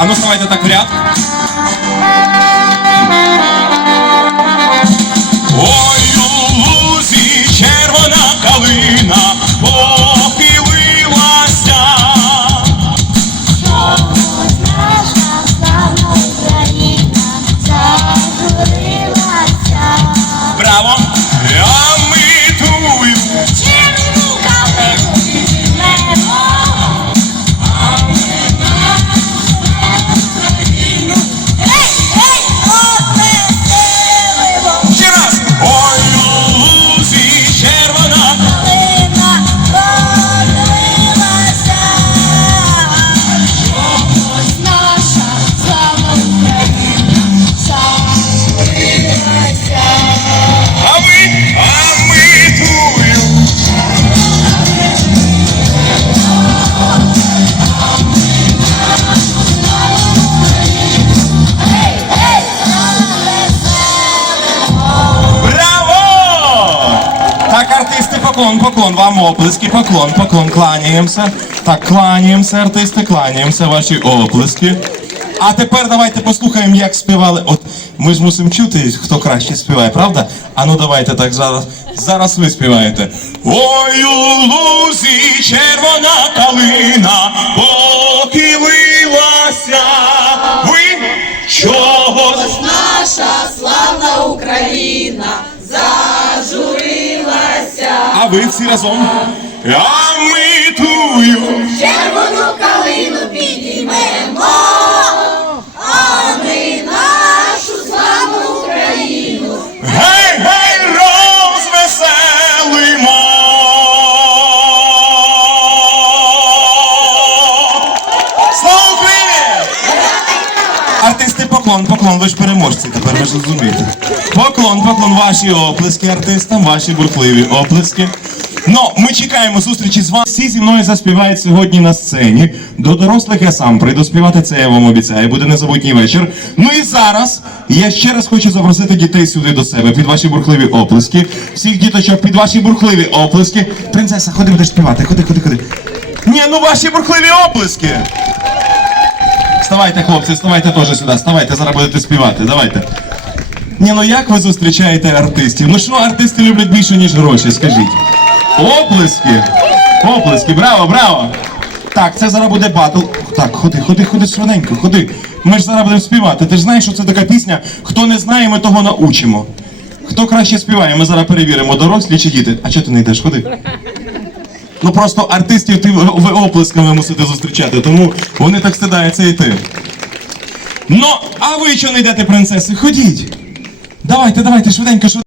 А ну ставайте так в ряд. Ой, у червона калина похилилася. Наша славна Україна зажурилася. Браво! А Поклон, поклон, вам оплески, поклон, поклон, кланяємося. Так, кланяємося, артисти, кланяємося, ваші оплески. А тепер давайте послухаємо, як співали. От ми ж мусимо чути, хто краще співає, правда? А ну давайте так зараз. Зараз ви співаєте. Ой, у лузі червона калина похилилася. Ви чого? Наша славна Україна зажурилася, А ви всі разом. А ми тую. червону калину підіймемо, а ми нашу славну Україну. Гей, гей, розвеселимо. Слава Україні! Артисти, поклон, поклон, ви ж переможці, тепер ви ж розумієте. Поклон, поклон, ваші оплески артистам, ваші бурхливі оплески. Ну, ми чекаємо зустрічі з вами. Всі зі мною заспівають сьогодні на сцені. До дорослих я сам прийду співати, це я вам обіцяю. Буде незабутній вечір. Ну і зараз я ще раз хочу запросити дітей сюди до себе під ваші бурхливі оплески. Всіх діточок під ваші бурхливі оплески. Принцеса, ходи, будеш співати. Ходи, ходи, ходи. Ні, ну ваші бурхливі оплески. Вставайте, хлопці, вставайте теж сюди. Вставайте, зараз будете співати. Давайте. Ні, ну як ви зустрічаєте артистів? Ну що артисти люблять більше, ніж гроші, скажіть. Оплески! Оплески, браво, браво! Так, це зараз буде батл. Так, ходи, ходи, ходи швиденько, ходи. Ми ж зараз будемо співати. Ти ж знаєш, що це така пісня. Хто не знає, ми того научимо. Хто краще співає, ми зараз перевіримо, дорослі чи діти. А чого ти не йдеш? Ходи. Ну просто артистів ти ви оплесками мусите зустрічати, тому вони так стидаються йти. Ну, а ви чого не йдете, принцеси? Ходіть. Давайте, давайте, швиденько, швиденько.